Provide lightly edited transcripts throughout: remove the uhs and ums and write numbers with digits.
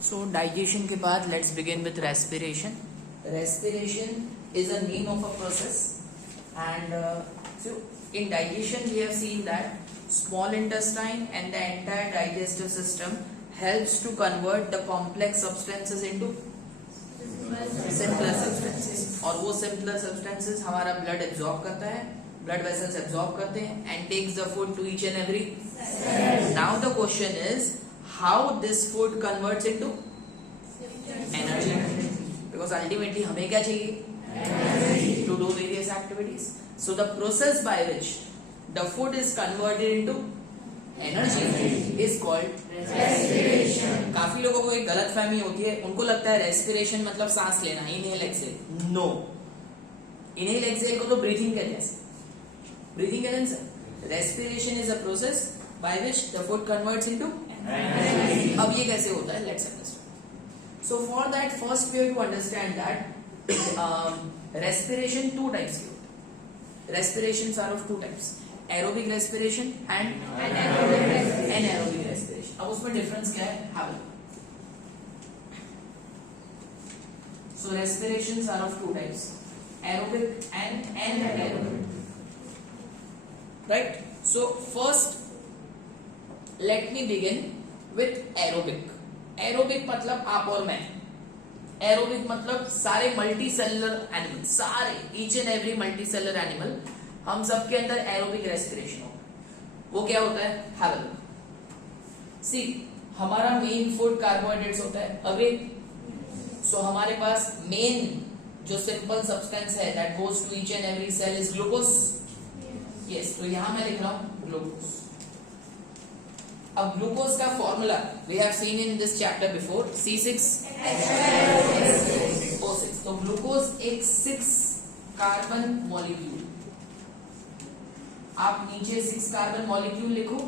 So digestion के बाद let's begin with respiration. Respiration is a name of a process, and so in digestion we have seen that small intestine and the entire digestive system helps to convert the complex substances into simpler substances, और वो simpler substances हमारा blood absorb करता है, blood vessels absorb करते हैं and takes the food to each and every cell. Now the question is how this food converts into energy, because ultimately हमें क्या चाहिए energy to do various activities. So the process by which the food is converted into energy is called respiration. काफी लोगों को एक गलत फहमी होती है, उनको लगता है रेस्पिरेशन मतलब सांस लेना, inhale exhale. No, inhale exhale को तो ब्रीथिंग कहते हैं. ब्रीथिंग कहते हैं sir. Respiration is a process by which the food converts into energy. अब ये कैसे होता है, let's understand. So for that first we have to understand that respiration two types की होती है. Respirations are of two types, aerobic respiration and anaerobic respiration. अब उसमें डिफरेंस क्या है, हैव अ लुक. सो रेस्पिरेशंस are of two types, aerobic and anaerobic. Right. So first let me begin with aerobic. Aerobic मतलब आप और मैं. एरोबिक मतलब सारे मल्टी सेलुलर एनिमल, सारे each and every multi cellular animal, हम सबके अंदर एरोबिक रेस्पिरेशन होता है. वो क्या होता है, हैव अ लुक. सी, हमारा मेन फूड कार्बोहाइड्रेट्स होता है. अवे सो हमारे पास मेन जो सिंपल सब्सटेंस है that goes to each and every cell is glucose. Yes, तो यहां मैं लिख रहा हूं ग्लूकोज. अब ग्लूकोज का formula we have seen in this chapter before, C6H12O6. तो ग्लूकोज एक 6 कार्बन मॉलिक्यूल. आप नीचे 6 कार्बन मॉलिक्यूल लिखो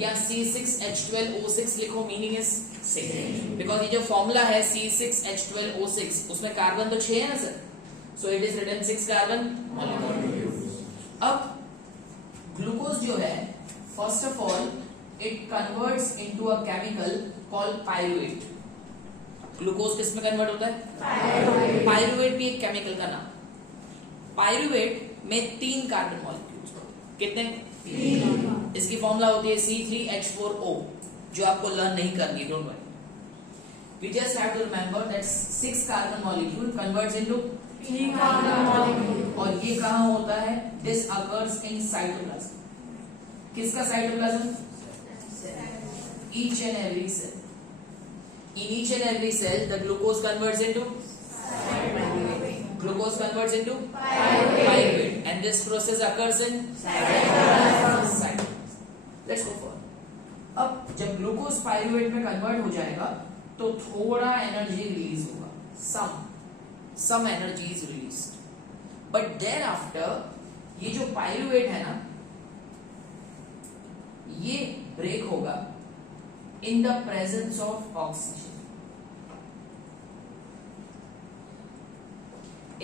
या C6H12O6 लिखो, मीनिंग इज सेम, बिकॉज ये जो फॉर्मूला है C6H12O6 उसमें कार्बन तो 6 है ना sir. So it is written 6 carbon molecule. अब ग्लूकोज जो है, first of all it converts into a chemical called pyruvate. Glucose किस में कन्वर्ट होता है, पायरुवेट भी एक केमिकल का नाम. पायरुवेट में 3 कार्बन मॉलिक्यूल्स होते हैं. कितने, 3. इसकी फॉर्मूला होती है C3H4O, जो आपको लर्न नहीं करनी, don't worry. We just have to remember that 6 carbon molecule converts into 3 carbon molecule. और ये कहां होता है, दिस अकर्स इन साइटोप्लाज्म. किसका cytoplasm, each and every cell. In each and every cell the glucose converts into pyruvate, and this process occurs in cytoplasm. Let's go forward. अब जब glucose pyruvate में कन्वर्ट हो जाएगा तो थोड़ा एनर्जी रिलीज होगा, some energy is released, but thereafter ये जो पायरुवेट है ना, ये ब्रेक होगा in the presence of oxygen.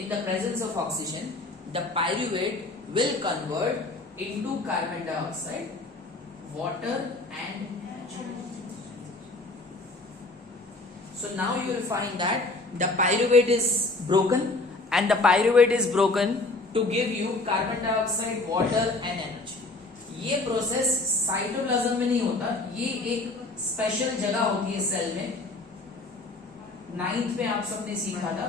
In the presence of oxygen, the pyruvate will convert into carbon dioxide, water and energy. So now you will find that the pyruvate is broken, and the pyruvate is broken to give you carbon dioxide, water and energy. ये process cytoplasm में नहीं होता, ये एक स्पेशल जगह होती है सेल में. 9th में आप सबने सीखा था,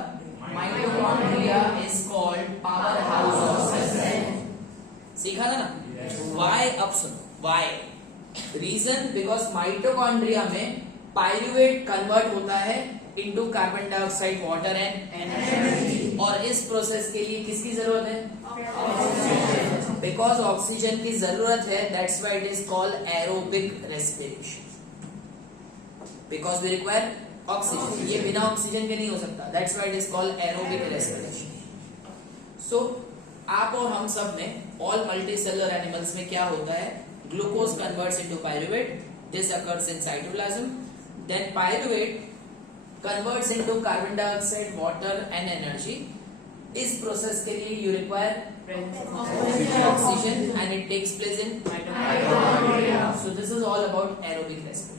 mitochondria is called power house of cell. सीखा था ना. व्हाई, अब सुनो व्हाई. रीजन, बिकॉज माइटोकॉन्ड्रिया में पायरुवेट कन्वर्ट होता है into carbon dioxide, water and energy. और इस प्रोसेस के लिए किसकी जरूरत है, ऑक्सीजन. बिकॉज ऑक्सीजन की जरूरत है, that's why it is called aerobic respiration, because we require oxygen. ये बिना ऑक्सीजन के नहीं हो सकता, that's why it is called aerobic respiration. So आप और हम सब में, all multicellular animals में क्या होता है, glucose converts into pyruvate, this occurs in cytoplasm, then pyruvate converts into carbon dioxide, water and energy. इस प्रोसेस के लिए you require oxygen and it takes place in mitochondria. So this is all about aerobic respiration.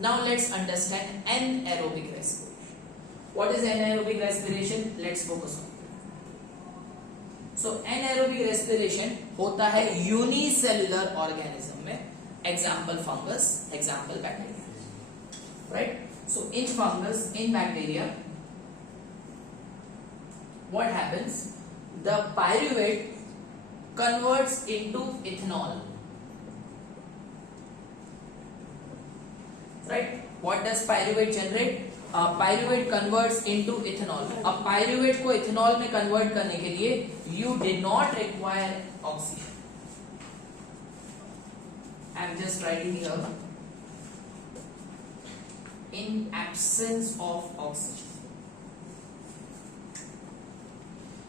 Now let's understand anaerobic respiration. What is anaerobic respiration? Let's focus on it. So anaerobic respiration होता है unicellular organism में. Example fungus, example bacteria. Right? So in fungus, in bacteria, what happens? The pyruvate converts into ethanol. Right? What does pyruvate generate? Pyruvate converts into ethanol. अब pyruvate को ethanol में convert करने के लिए you did not require oxygen. I am just writing here in absence of oxygen.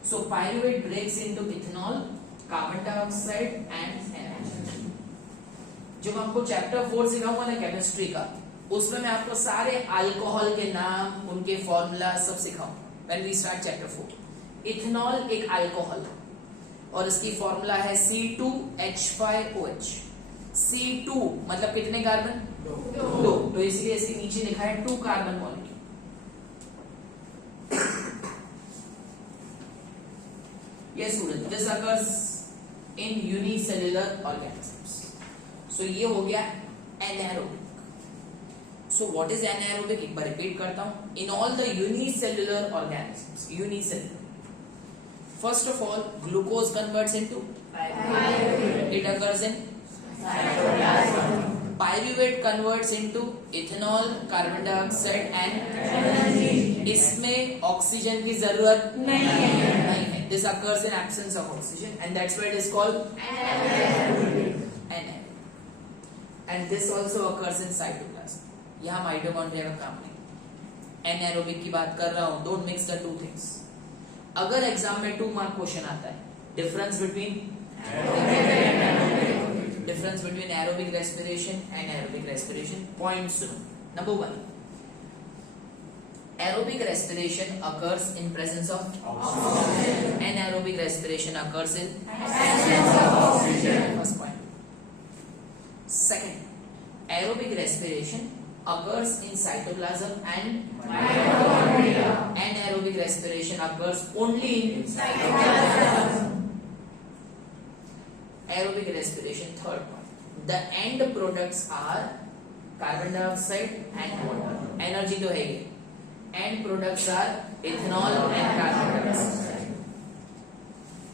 So pyruvate breaks into ethanol, carbon dioxide and energy. जब आपको चैप्टर 4 सिखाऊंगा ना केमिस्ट्री का, उसमें मैं आपको सारे अल्कोहल के नाम, उनके फॉर्मूला सब सिखाऊंगा. When we start chapter 4, इथेनॉल एक अल्कोहल और इसकी फॉर्मूला है C2H5OH. C2 मतलब कितने कार्बन? 2. तो इसलिए इसके नीचे लिखा है 2 carbon molecule. Yes, student. This occurs in unicellular organisms. So ये हो गया anaerobic. So what is anaerobic? एक बार रिपीट करता हूँ. In all the unicellular organisms, unicellular. First of all, glucose converts into pyruvate. It occurs in cytoplasm. Pyruvate converts into ethanol, carbon dioxide and energy. इसमें ऑक्सीजन की जरूरत नहीं है. This occurs in absence of oxygen, and that's why it is called anaerobic. And this also occurs in cytoplasm. यहाँ माइटोकॉन्ड्रिया का काम नहीं. Anaerobic की बात कर रहा हूँ. Don't mix the two things. अगर एग्जाम में 2 मार्क क्वेश्चन आता है, difference between aerobic respiration and anaerobic respiration, points सुनो. Number 1. Aerobic respiration occurs in presence of oxygen. Anaerobic respiration occurs in absence of oxygen. First point. Second, aerobic respiration occurs in cytoplasm and mitochondria. Anaerobic respiration occurs only in cytoplasm. Aerobic respiration, third point. The end products are carbon dioxide and water. Energy तो है ये. End products are ethanol and carbon dioxide.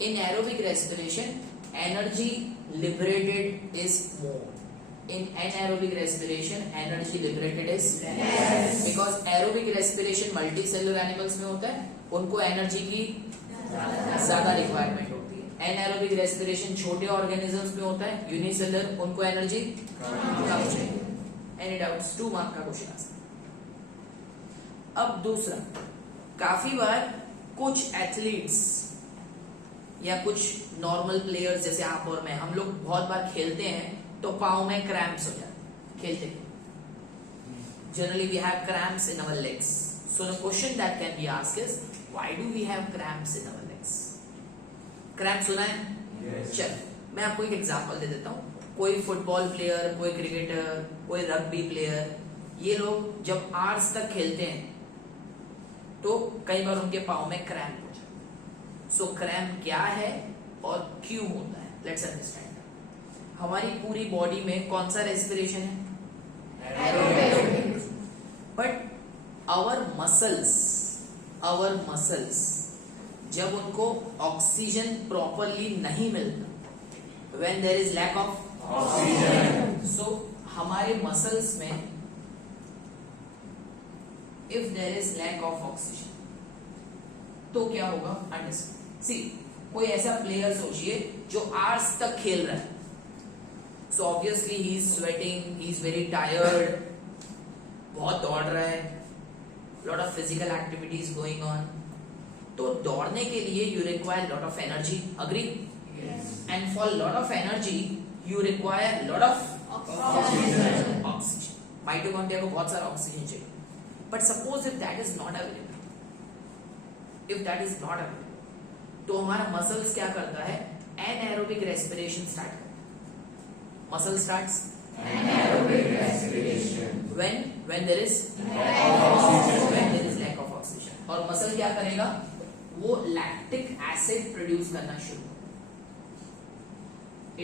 In aerobic respiration, energy liberated is more. In anaerobic respiration, energy liberated is less. Because aerobic respiration multicellular animals में होता है, उनको energy की ज्यादा requirement होती है. Anaerobic respiration छोटे organisms में होता है, unicellular, उनको energy कम चाहिए. Any doubts? 2 mark का क्वेश्चन आ सकता है. अब दूसरा, काफी बार कुछ एथलीट्स या कुछ नॉर्मल प्लेयर्स जैसे आप और मैं, हम लोग बहुत बार खेलते हैं तो पाँव में क्रैम्प्स हो जाते खेलते. Generally we have cramps in our legs. So the question that can be asked is why do we have cramps in our legs? Cramp सुना है? चल मैं आपको एक एग्जांपल दे देता हूँ. कोई फुटबॉल प्लेयर, कोई क्रिकेटर, कोई रग्बी प्लेयर, ये लोग जब आवर्स तक खेलते हैं तो कई बार उनके पाँव में क्रैम्प हो जाता है. सो क्रैम्प क्या है और क्यों होता है? Let's understand. हमारी पूरी बॉडी में कौन सा रेस्पिरेशन है? एरोबिक. बट आवर मसल्स जब उनको ऑक्सीजन प्रॉपरली नहीं मिलता, when there is lack of oxygen, so हमारे मसल्स में if there is lack of oxygen तो क्या होगा? अंडरस्टैंड. सी कोई ऐसा प्लेयर सोचिए जो आवर्स तक खेल रहा है. So obviously he is sweating, he is very tired, बहुत दौड़ रहा है, lot of physical activities going on. तो दौड़ने के लिए you require lot of energy. Agree? And for lot of energy you require lot of oxygen. Mitochondria को बहुत सारा ऑक्सीजन चाहिए. But suppose if that is not available, तो हमारा मसल्स क्या करता है? एनाएरोबिक रेस्पिरेशन स्टार्ट करता है. Muscle starts anaerobic respiration. when there is lack of oxygen. और मसल क्या करेगा, वो लैक्टिक एसिड प्रोड्यूस करना शुरू,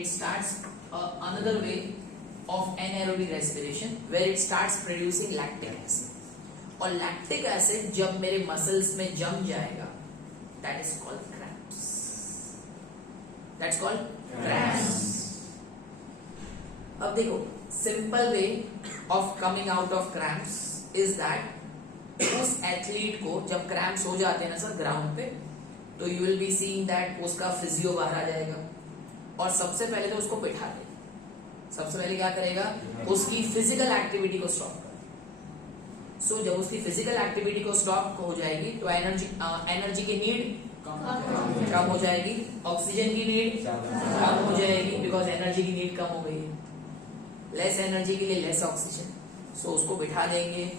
it starts another way of anaerobic respiration where it starts producing lactic acid. और lactic acid जब मेरे मसल्स में जम जाएगा, that is called cramps. That's called cramps. अब देखो, simple way of coming out of cramps is that उस एथलीट को जब क्रैम्प्स हो जाते हैं ना सर ग्राउंड पे, तो you will be seeing that उसका फिजियो बाहर आ जाएगा और सबसे पहले तो उसको बिठा देगा. सबसे पहले क्या करेगा, उसकी फिजिकल एक्टिविटी को स्टॉप करेगा. सो जब उसकी फिजिकल एक्टिविटी को स्टॉप हो जाएगी तो एनर्जी की नीड कम हो जाएगी, ऑक्सीजन की नीड कम हो जाएगी बिकॉज एनर्जी की नीड कम हो गई है. लेस एनर्जी के लिए लेस ऑक्सीजन. सो उसको बिठा देंगे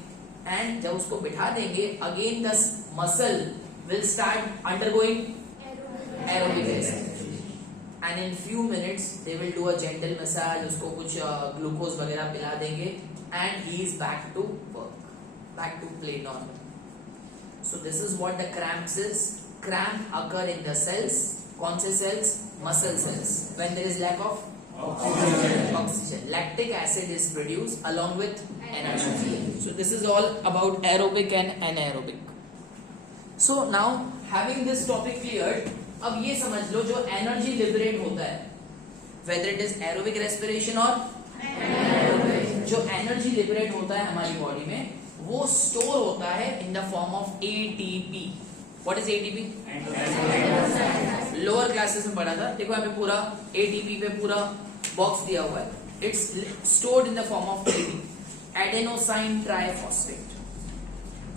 एंड जब उसको बिठा देंगे again the muscle will start undergoing aerobic respiration and in few minutes they will do a gentle massage, उसको कुछ ग्लूकोज वगैरह पिला देंगे and he is back to work, back to play normal. So this is what the cramps is. Cramp occur in the cells. कौन से cells? Muscle cells. When there is lack of oxygen, lactic acid is produced along with energy. So this is all about aerobic and anaerobic. So now having this topic cleared, अब ये समझ लो जो energy liberate होता है, whether it is aerobic respiration or anaerobic, जो energy liberate होता है हमारी बॉडी में वो स्टोर होता है in the form of ATP. What is ATP? Lower classes में पढ़ा था. देखो यहाँ पे पूरा ATP पे पूरा बॉक्स दिया हुआ है. It's stored in the form of ATP, adenosine triphosphate.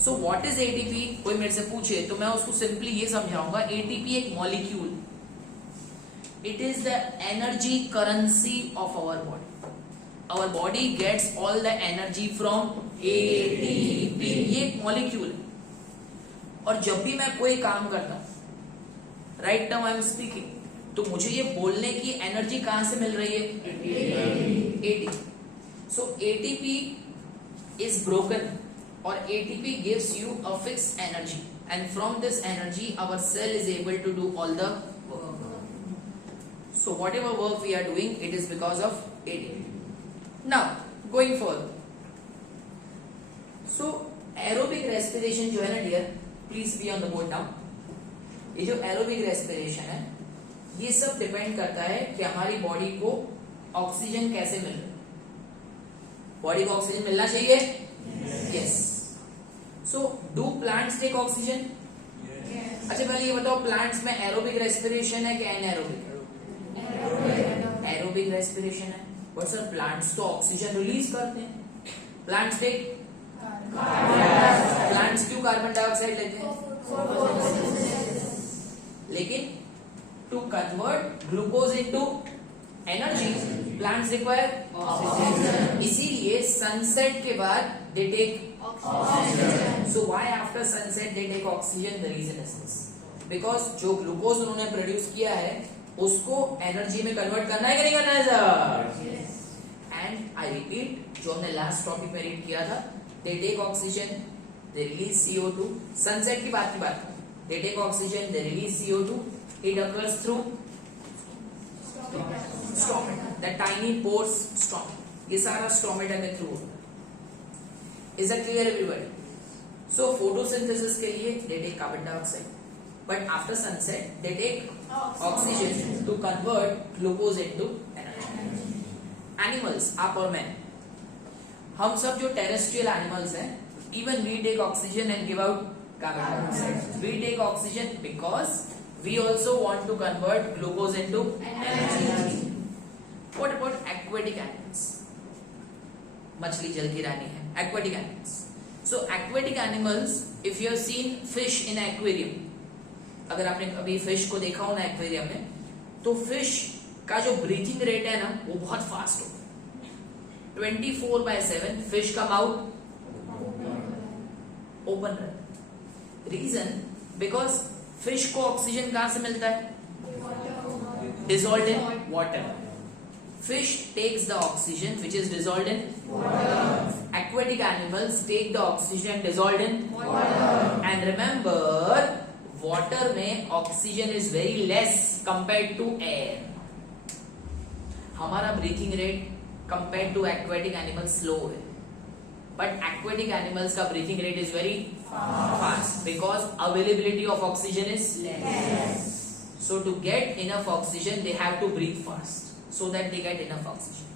So what is ATP? कोई मेरे से पूछे तो मैं उसको सिंपली ये समझाऊंगा. ATP एक molecule, it is the energy currency of our body. Our body gets all the energy from ATP. ये एक मॉलिक्यूल है और जब भी मैं कोई काम करता हूं, right now I am speaking, तो मुझे ये बोलने की एनर्जी कहां से मिल रही है? ATP. So ATP is broken और ATP gives you a fix energy and from this energy our cell is able to do all the work. So whatever work we are doing it is because of ATP. Now going forward, so aerobic respiration जो है ना dear, please be on the board now. ये जो aerobic respiration है ये सब डिपेंड करता है कि हमारी बॉडी को ऑक्सीजन कैसे मिल रहा है. बॉडी को ऑक्सीजन मिलना चाहिए. Yes. So do plants take oxygen? अच्छा पहले ये बताओ, प्लांट्स में एरोबिक रेस्पिरेशन है कि एनाएरोबिक? एरोबिक रेस्पिरेशन है. बट सर प्लांट्स तो ऑक्सीजन रिलीज करते हैं. प्लांट्स टेक, प्लांट्स क्यों कार्बन डाइऑक्साइड लेते हैं? लेकिन to convert glucose into energy plants require oxygen. इसीलिए सनसेट के बाद they take oxygen. So why after sunset they take oxygen? The reason is this, because जो ग्लूकोज उन्होंने प्रोड्यूस किया है उसको एनर्जी में कन्वर्ट करना है कि नहीं करना है सर? एंड आई रिपीट, जो हमने लास्ट टॉपिक में रीड किया था, they take oxygen, they release CO2. Sunset की बात they take oxygen, they release CO2. It occurs through stomata, the tiny pores stomata. ये सारा stomata के through होता है. Is that clear everybody? So photosynthesis के लिए they take carbon dioxide, but after sunset they take oxygen to convert glucose into energy. Animals, आप और मैं, हम सब जो टेरेस्ट्रियल एनिमल्स हैं, even we take oxygen and give out carbon dioxide. We take oxygen because we also want to convert glucose into energy. What about aquatic animals? मछली जल की रानी है, aquatic animals. So aquatic animals, if you have seen fish in aquarium, अगर आपने कभी फिश को देखा हो ना एक्वेरियम में, तो फिश का जो ब्रीथिंग रेट है ना वो बहुत फास्ट हो. 24/7 फिश का माउथ ओपन रहता है. रीजन, बिकॉज फिश को ऑक्सीजन कहां से मिलता है? Dissolved in water. Fish takes the oxygen which is dissolved in water. Aquatic animals take the oxygen dissolved in water. And remember, water में oxygen is very less compared to air. हमारा breathing rate compared to aquatic animals slow है. But aquatic animals का breathing rate is very fast because availability of oxygen is less. So to get enough oxygen, they have to breathe fast so that they get enough oxygen.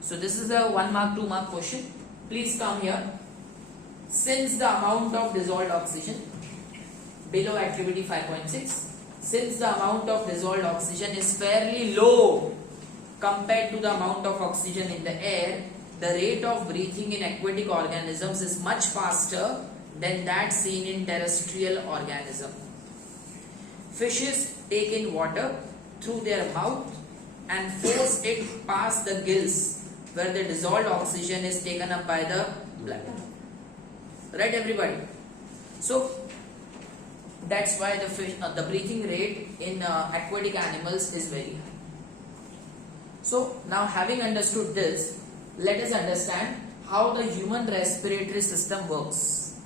So this is a 1 mark, 2 mark question. Please come here. Since the amount of dissolved oxygen below activity 5.6, since the amount of dissolved oxygen is fairly low compared to the amount of oxygen in the air, the rate of breathing in aquatic organisms is much faster than that seen in terrestrial organism. Fishes take in water through their mouth and force it past the gills where the dissolved oxygen is taken up by the blood. Right, everybody? So that's why the breathing rate in aquatic animals is very high. So now, having understood this, let us understand how the human respiratory system works.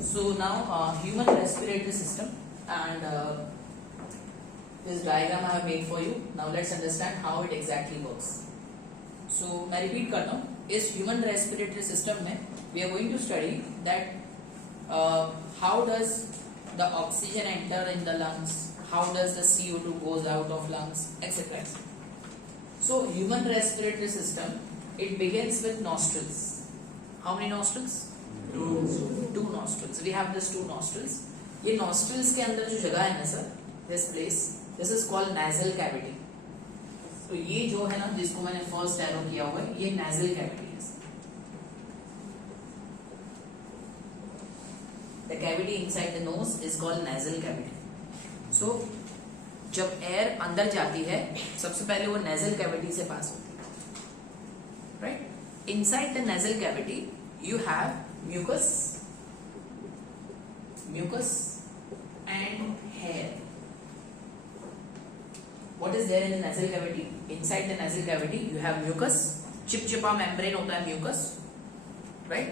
So now human respiratory system, and this diagram I have made for you. Now let's understand how it exactly works. So मैं repeat करता हूँ, इस human respiratory system में we are going to study that how does the oxygen enter in the lungs, how does the CO2 goes out of lungs, etc. So human respiratory system, it begins with nostrils. How many nostrils? Two nostrils. We have this 2 nostrils. ये nostrils के अंदर जो जगह है ना sir, this place, this is called nasal cavity. तो ये जो है ना, जिसको मैंने first arrow किया हुआ है, ये nasal cavity है. The cavity inside the nose is called nasal cavity. So जब air अंदर जाती है, सबसे पहले वो nasal cavity से पास होती है. Right? Inside the nasal cavity, you have mucus and hair. What is there in the nasal cavity? Inside the nasal cavity you have mucus, चिपचिपा membrane होता है mucus, right?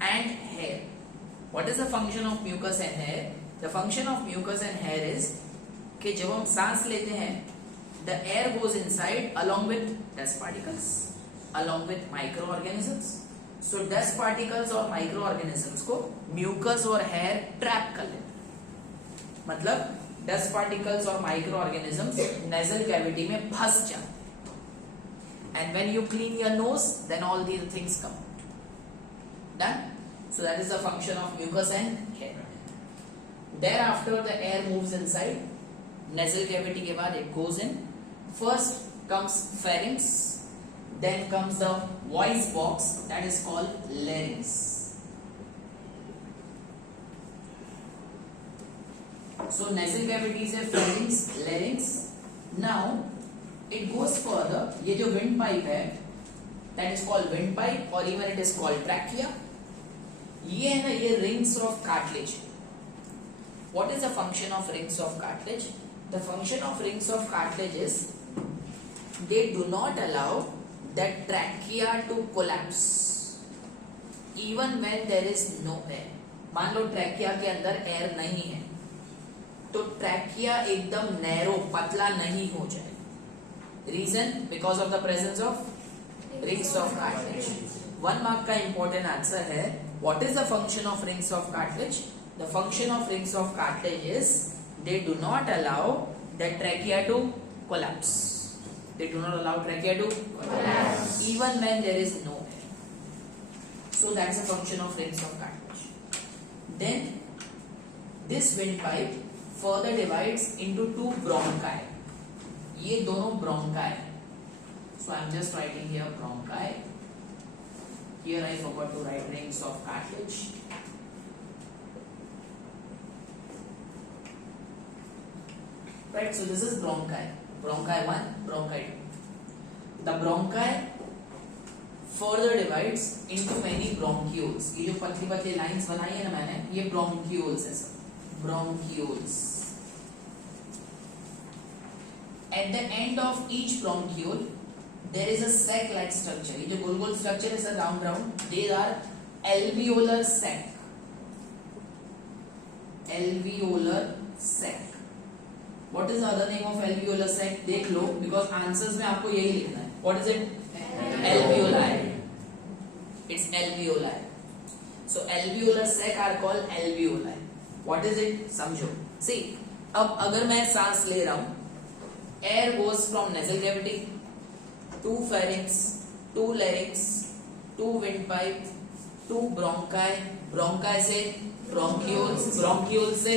And hair. What is the function of mucus and hair? The function of mucus and hair is कि जब हम सांस लेते हैं, the air goes inside along with dust particles, along with microorganisms. So dust particles और microorganisms को mucus और hair trap कर लेते हैं. मतलब dust particles और microorganisms nasal cavity में फंस जाते हैं. And when you clean your nose, then all these things come. Done? So that is the function of mucus and hair. Thereafter the air moves inside nasal cavity के बाद it goes in. First comes pharynx. Then comes the voice box, that is called larynx. So nasal cavity is a pharynx, larynx. Now it goes further. ये जो windpipe है, that is called windpipe, or even it is called trachea. ये है ना, ये rings of cartilage. What is the function of rings of cartilage? The function of rings of cartilage is they do not allow that trachea to collapse even when there is no air. मान लो ट्रैकिया के अंदर एयर नहीं है, तो ट्रैकिया एकदम नैरो पतला नहीं हो जाए. Reason? Because of the presence of rings of cartilage. 1 mark का इंपॉर्टेंट आंसर है, what is the function of rings of cartilage? The function of rings of cartilage is they do not allow the trachea to collapse. They do not allow trachea to collapse even when there is no air. So that's a function of rings of cartilage. Then this windpipe further divides into 2 bronchi. ये दोनों bronchi. So I'm just writing here bronchi. Here I forgot to write rings of cartilage. Right, so this is bronchi. Bronchi 1, bronchi 2. The bronchi further divides into many bronchioles. ये जो पतली पतली लाइंस बनाई है ना मैंने, ये bronchioles है सब. Bronchioles. at the end of each bronchiole there is a sac like structure. ये जो गोल गोल स्ट्रक्चर है sir round round, they are alveolar sac. Alveolar sac. What is the other name of alveolar sac? देख लो, because answers में आपको यही लिखना है. What is it? Alveoli. It's alveoli. So alveolar sac are called alveoli. What is it? समझो. See, अब अगर मैं सांस ले रहा हूं, air goes from nasal cavity to pharynx to larynx to windpipe to bronchi, bronchi से bronchioles, bronchioles से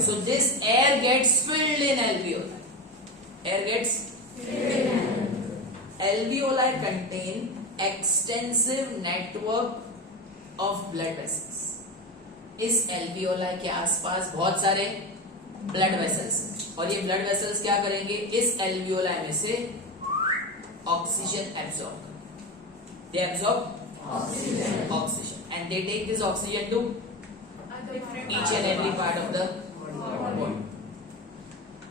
so this air gets filled in alveoli. Air gets alveoli contain extensive network of blood vessels. इस alveoli के आसपास बहुत सारे blood vessels और ये blood vessels क्या करेंगे, इस alveoli में से oxygen absorb. They absorb oxygen and they take this oxygen to each and every part of the body.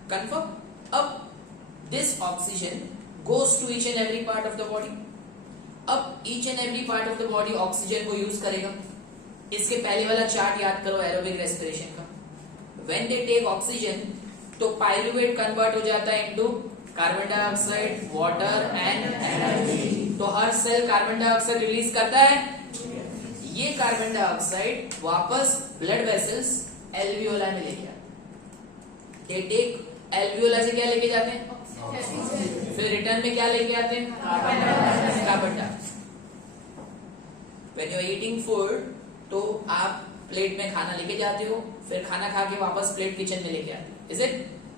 Confirm? अब this oxygen goes to each and every part of the body. अब each and every part of the body oxygen को use करेगा. इसके पहले वाला चार्ट याद करो aerobic respiration का. When they take oxygen, तो पायरुवेट कन्वर्ट हो जाता है into carbon dioxide, water and energy. तो हर सेल कार्बन डाइऑक्साइड रिलीज करता है. ये कार्बन डाइऑक्साइड वापस ब्लड वेसल्स एल्वियोला में लेके आते हैं. टेक एल्वियोला से क्या लेके जाते हैं, फिर रिटर्न में क्या लेके आते हैं, carbon dioxide. When you are eating food, तो आप प्लेट में खाना लेके जाते हो, फिर खाना खा के वापस प्लेट किचन में लेके आते हो. Is it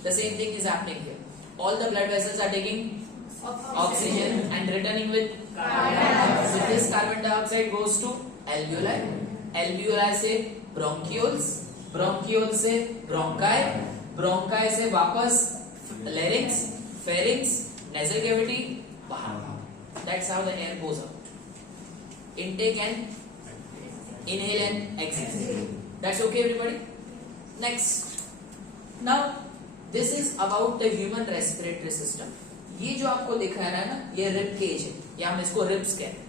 the same thing is happening here. All the blood vessels are taking oxygen and returning with carbon dioxide. So this carbon dioxide goes to alveoli. Alveoli से bronchioles, bronchioles से bronchi, bronchi से वापस larynx, pharynx, nasal cavity, बाहर. That's how the air goes out. Intake and inhale and exhale. That's okay, everybody. Next. Now. This is about the human respiratory system. ये जो आपको दिखा रहा है ना, ये रिब केज है, या हम इसको रिब्स कहते हैं.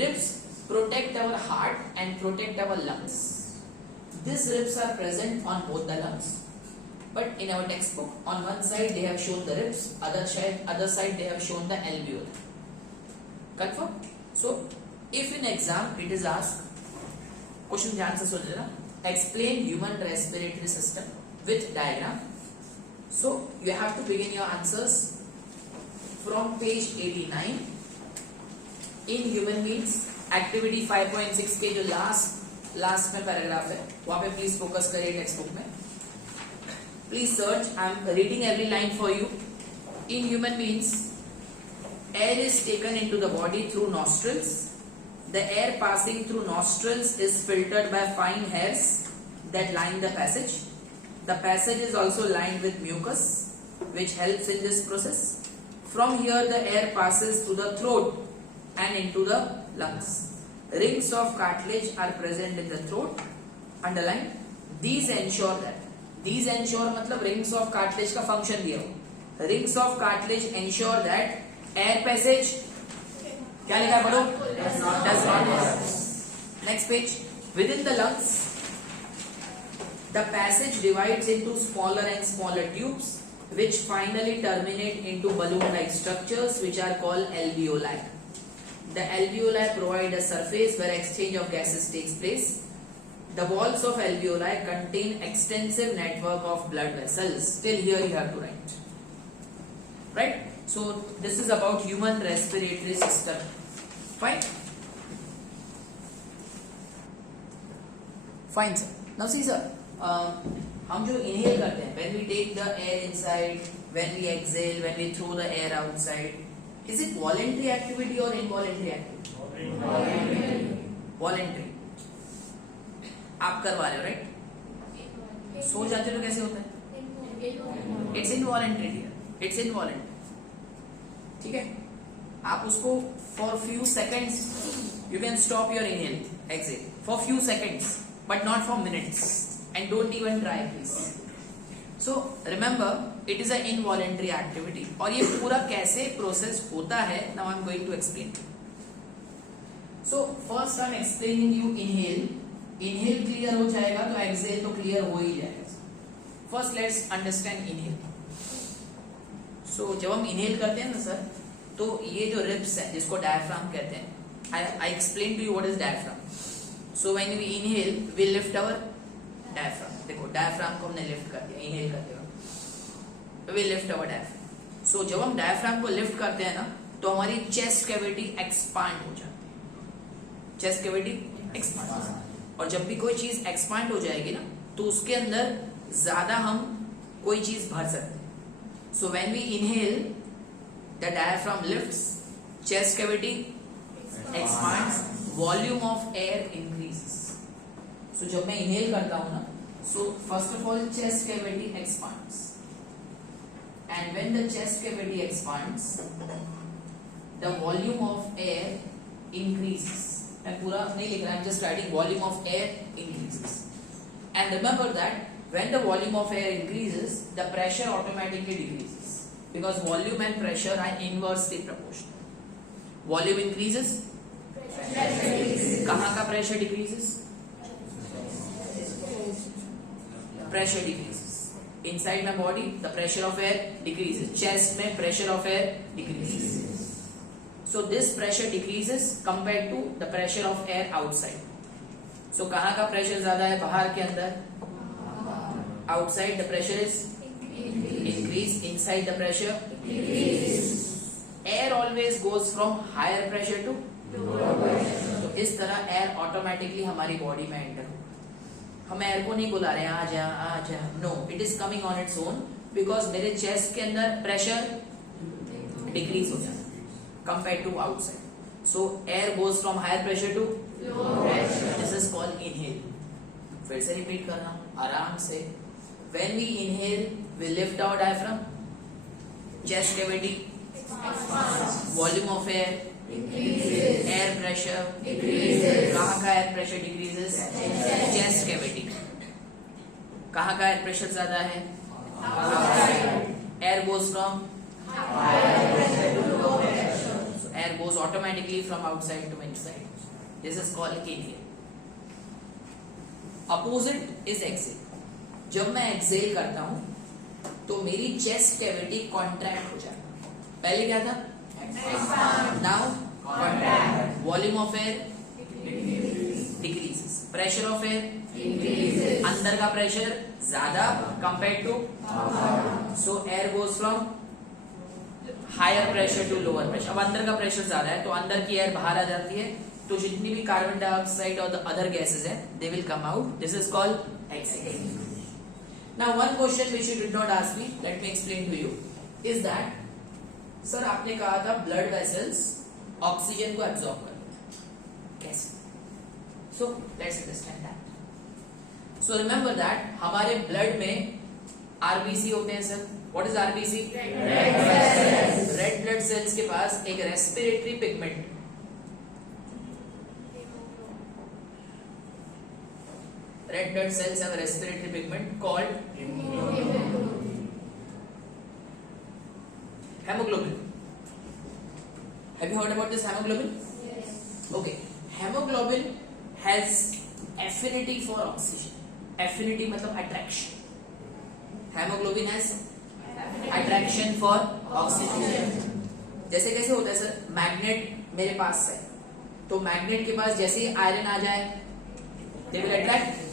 Ribs protect our heart and protect our lungs. These ribs are present on both the lungs. But in our textbook, on one side they have shown the ribs, other side they have shown the alveoli. Confirm? So, if in exam it is asked, question ध्यान से सुन लेना. Explain human respiratory system with diagram. So you have to begin your answers from page 89. In human beings, activity 5.6 के जो लास्ट में पैराग्राफ है, वहां पे please focus करिए टेक्स्ट बुक में. Please search. I am reading every line for you. In human beings, air is taken into the body through nostrils. The air passing through nostrils is filtered by fine hairs that line the passage. The passage is also lined with mucus, which helps in this process. From here, the air passes through the throat and into the lungs. Rings of cartilage are present in the throat. Underline. These ensure that. These ensure मतलब rings of cartilage का function दिया हो. Rings of cartilage ensure that air passage क्या लिखा है पढ़ो? Does not occur. Next page. Within the lungs, the passage divides into smaller and smaller tubes, which finally terminate into balloon-like structures, which are called alveoli. The alveoli provide a surface where exchange of gases takes place. The walls of alveoli contain extensive network of blood vessels. Till here you have to write. Right? So this is about human respiratory system. Fine? Fine, sir. Now see, sir. हम जो inhale करते हैं, when we take the air inside, when we exhale, when we throw the air outside, is it voluntary activity or involuntary activity? Voluntary. आप करवा रहे हो, right? सो जाते हो तो कैसे होता है? It's involuntary dear. It's involuntary. ठीक है? आप उसको for few seconds you can stop your inhale, exhale for few seconds, but not for minutes. And don't even try, please. So remember, it is a involuntary activity. और ये पूरा कैसे process होता है, now I am going to explain. So first I am explaining you inhale. Inhale clear हो जाएगा तो exhale तो क्लियर हो ही जाएगा। First let's understand inhale. So जब हम इनहेल करते हैं ना सर, तो ये जो रिब्स है जिसको डायफ्राम कहते हैं, I explain to you what is diaphragm. So when we inhale we lift our diaphragm. देखो डायफ्राम को हमने लिफ्ट कर दिया, इनहेल करते हुए we lift our diaphragm. So जब हम डायफ्राम को लिफ्ट करते हैं ना, तो हमारी चेस्ट कैविटी एक्सपांड हो जाती है। चेस्ट कैविटी एक्सपांड हो जाती है। और जब भी कोई चीज एक्सपांड हो जाएगी ना, तो उसके अंदर ज्यादा हम कोई चीज भर सकते हैं। So when we inhale the diaphragm lifts, chest cavity expands, volume of air increases. So जब मैं inhale करता हूँ ना, so first of all chest cavity expands, and when the chest cavity expands, the volume of air increases. मैं पूरा नहीं लिख रहा, I'm just writing volume of air increases. And remember that when the volume of air increases, the pressure automatically decreases, because volume and pressure are inversely proportional. Volume increases, कहाँ का pressure decreases? Pressure decreases inside my body, the pressure of air decreases. Chest में pressure of air decreases. So this pressure decreases compare to the pressure of air outside. So कहाँ का pressure ज्यादा है, बाहर के अंदर? Outside the pressure is increase, inside the pressure decrease. Air always goes from higher pressure to lower pressure. तो इस तरह एयर ऑटोमेटिकली हमारी बॉडी में एंटर हो। हम एयर को नहीं बुला रहे आ जा, no, it is coming on its own, because मेरे चेस्ट के अंदर प्रेशर डिक्रीज हो जाता है compare to outside. So air goes from higher pressure to lower pressure. This is called inhale. फिर से रिपीट कर रहा हूं आराम से। When we inhale, we lift our diaphragm, chest cavity expands, volume of air increases, air pressure decreases. कहाँ का air pressure decreases? Chest cavity। कहाँ का air pressure ज़्यादा है? Outside. Air goes from higher pressure to lower pressure. So air goes automatically from outside to inside. This is called inhale. Opposite is exhale। जब मैं एक्सेल करता हूं तो मेरी चेस्ट कैविटी कॉन्ट्रैक्ट हो जाता है। पहले क्या था? Now contract. Volume of air decreases, pressure of air increases. अंदर का प्रेशर ज्यादा compare to, so air goes from higher pressure to lower pressure. अब अंदर का प्रेशर ज्यादा है तो अंदर की एयर बाहर आ जाती है, तो जितनी भी कार्बन डाइऑक्साइड और द अदर गैसेस है they will come out. This is called exhale. Now one question which you did not ask me, let me explain to you, is that sir आपने कहा था ब्लड वेसल्स ऑक्सीजन को एब्जॉर्ब करते हैं, कैसे? So let's understand that. So remember that हमारे ब्लड में आरबीसी होते हैं sir. What is RBC? Red blood cells. Red blood cells के पास एक respiratory pigment, red blood cells have a respiratory pigment called hemoglobin. Have you heard about this hemoglobin? Yes. Okay. Hemoglobin has affinity for oxygen. Affinity मतलब attraction. Hemoglobin has attraction for oxygen. जैसे कैसे होता है sir? Magnet मेरे पास है, तो मैग्नेट के पास जैसे ही आयरन आ जाए they will attract.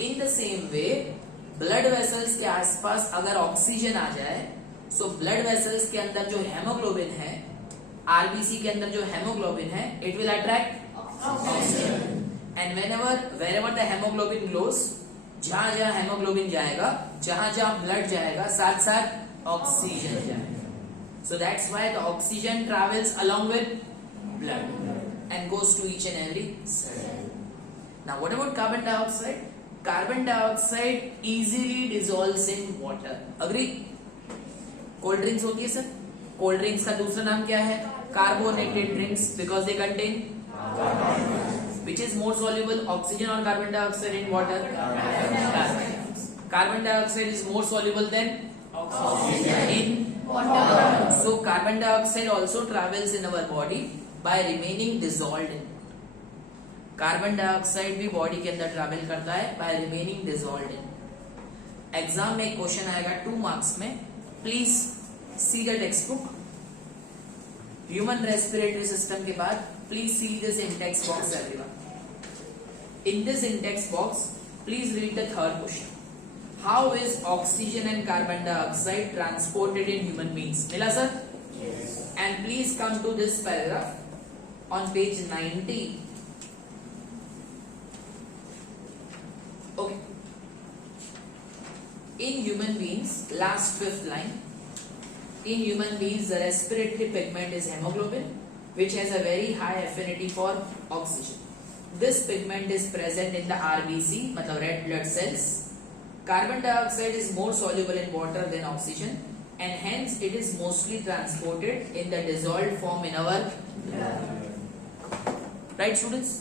In the same way, blood vessels के आसपास अगर ऑक्सीजन आ जाए, सो ब्लड वेसल्स के अंदर जो हेमोग्लोबिन है, आरबीसी के अंदर जो हेमोग्लोबिन है, it will attract oxygen. And wherever the hemoglobin goes, जहां जहां हेमोग्लोबिन जाएगा, जहां जहां ब्लड जाएगा, साथ साथ ऑक्सीजन जाएगा। So that's why the oxygen travels along with blood and goes to each and every cell. Now what about carbon dioxide? Carbon dioxide easily dissolves in water. Agree? Cold drinks होती है सर, कोल्ड ड्रिंक्स का दूसरा नाम क्या है? Carbonated drinks, because they contain which is more soluble, oxygen और carbon dioxide in water? Carbon dioxide is more soluble than in water. So carbon dioxide also travels in our body by remaining dissolved in. Carbon dioxide भी body के अंदर travel करता है by remaining dissolved in. Exam में question आएगा 2 marks में. Please see the textbook. Human respiratory system के बाद please see this index box everyone. In this index box, please read the third question. How is oxygen and carbon dioxide transported in human beings? Mila sir? Yes. And please come to this paragraph on page 90. Okay. In human beings, last 5th line. In human beings, the respiratory pigment is hemoglobin, which has a very high affinity for oxygen. This pigment is present in the RBC, मतलब red blood cells. Carbon dioxide is more soluble in water than oxygen, and hence it is mostly transported in the dissolved form in our blood. Right, students?